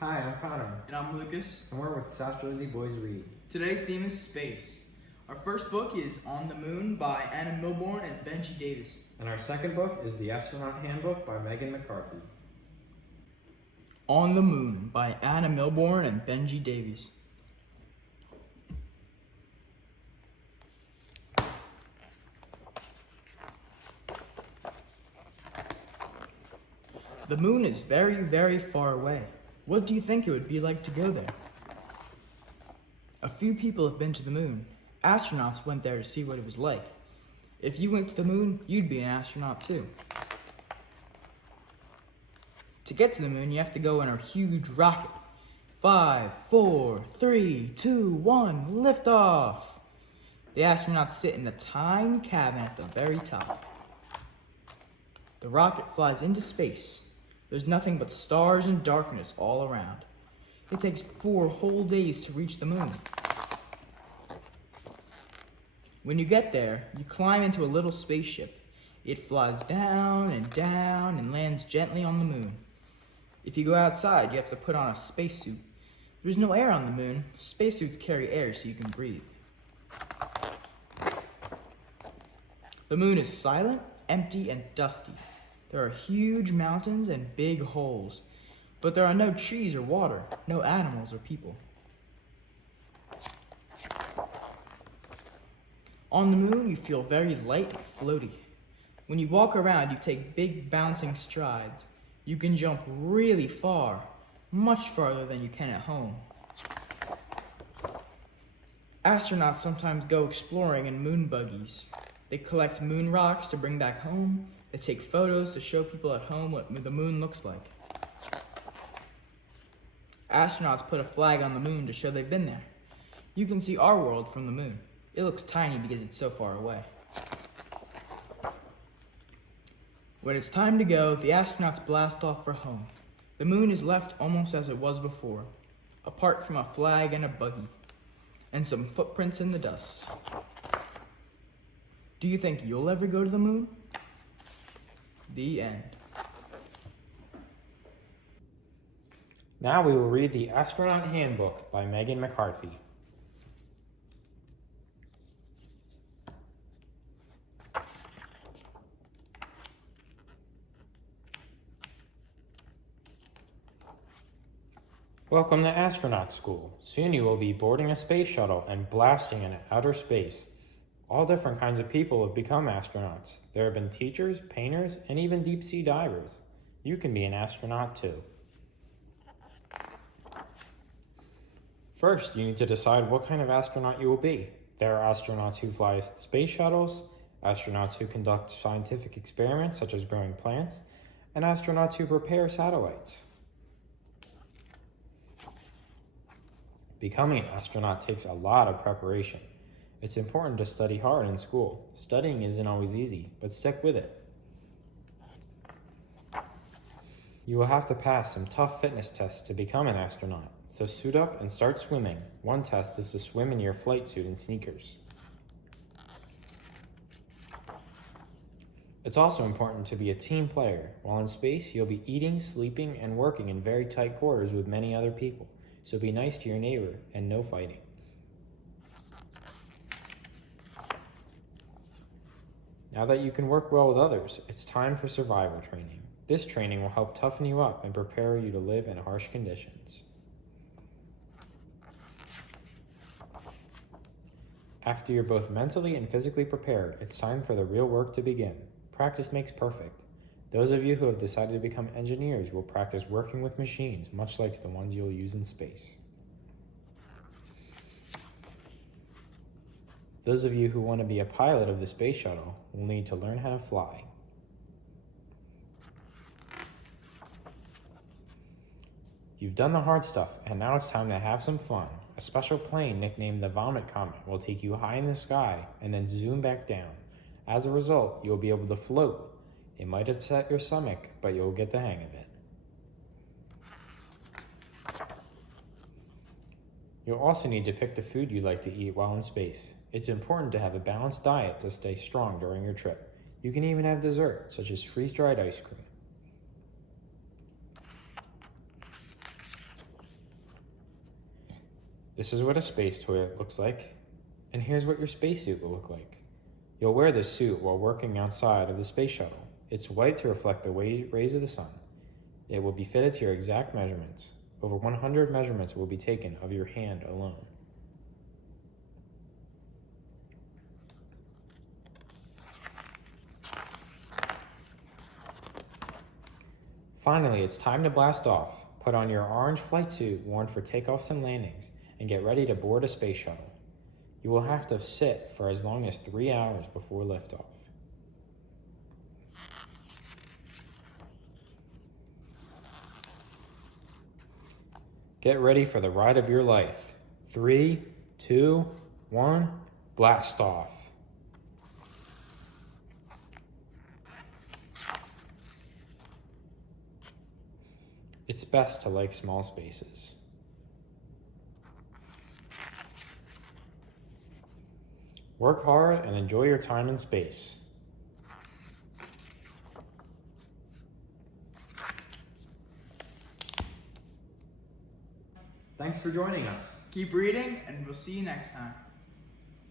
Hi, I'm Connor, And I'm Lucas. and we're with South Jersey Boys Read. Today's theme is space. Our first book is On the Moon by Anna Milbourne and Benji Davis. And our second book is The Astronaut Handbook by Megan McCarthy. On the Moon by Anna Milbourne and Benji Davies. The moon is very, very far away. What do you think it would be like to go there? A few people have been to the moon. Astronauts went there to see what it was like. If you went to the moon, you'd be an astronaut too. To get to the moon, you have to go in a huge rocket. 5, 4, 3, 2, 1, lift off! The astronauts sit in a tiny cabin at the very top. The rocket flies into space. There's nothing but stars and darkness all around. It takes 4 whole days to reach the moon. When you get there, you climb into a little spaceship. It flies down and lands gently on the moon. If you go outside, you have to put on a spacesuit. There's no air on the moon. Spacesuits carry air so you can breathe. The moon is silent, empty, and dusty. There are huge mountains and big holes, but there are no trees or water, no animals or people. On the moon, you feel very light and floaty. When you walk around, you take big bouncing strides. You can jump really far, much farther than you can at home. Astronauts sometimes go exploring in moon buggies. They collect moon rocks to bring back home. They take photos to show people at home what the moon looks like. Astronauts put a flag on the moon to show they've been there. You can see our world from the moon. It looks tiny because it's so far away. When it's time to go, the astronauts blast off for home. The moon is left almost as it was before, apart from a flag and a buggy, and some footprints in the dust. Do you think you'll ever go to the moon? The end. Now we will read The Astronaut Handbook by Megan McCarthy. Welcome to astronaut school. Soon you will be boarding a space shuttle and blasting in outer space. All different kinds of people have become astronauts. There have been teachers, painters, and even deep-sea divers. You can be an astronaut too. First, you need to decide what kind of astronaut you will be. There are astronauts who fly space shuttles, astronauts who conduct scientific experiments such as growing plants, and astronauts who repair satellites. Becoming an astronaut takes a lot of preparation. It's important to study hard in school. Studying isn't always easy, but stick with it. You will have to pass some tough fitness tests to become an astronaut, so suit up and start swimming. One test is to swim in your flight suit and sneakers. It's also important to be a team player. While in space, you'll be eating, sleeping, and working in very tight quarters with many other people. So be nice to your neighbor and no fighting. Now that you can work well with others, it's time for survival training. This training will help toughen you up and prepare you to live in harsh conditions. After you're both mentally and physically prepared, it's time for the real work to begin. Practice makes perfect. Those of you who have decided to become engineers will practice working with machines, much like the ones you'll use in space. Those of you who want to be a pilot of the space shuttle will need to learn how to fly. You've done the hard stuff, and now it's time to have some fun. A special plane nicknamed the Vomit Comet will take you high in the sky and then zoom back down. As a result, you'll be able to float. It might upset your stomach, but you'll get the hang of it. You'll also need to pick the food you like to eat while in space. It's important to have a balanced diet to stay strong during your trip. You can even have dessert, such as freeze-dried ice cream. This is what a space toilet looks like, and here's what your spacesuit will look like. You'll wear this suit while working outside of the space shuttle. It's white to reflect the rays of the sun. It will be fitted to your exact measurements. Over 100 measurements will be taken of your hand alone. Finally, it's time to blast off. Put on your orange flight suit worn for takeoffs and landings, and get ready to board a space shuttle. You will have to sit for as long as 3 hours before liftoff. Get ready for the ride of your life. 3, 2, 1, blast off. It's best to like small spaces. Work hard and enjoy your time in space. Thanks for joining us. Keep reading, and we'll see you next time.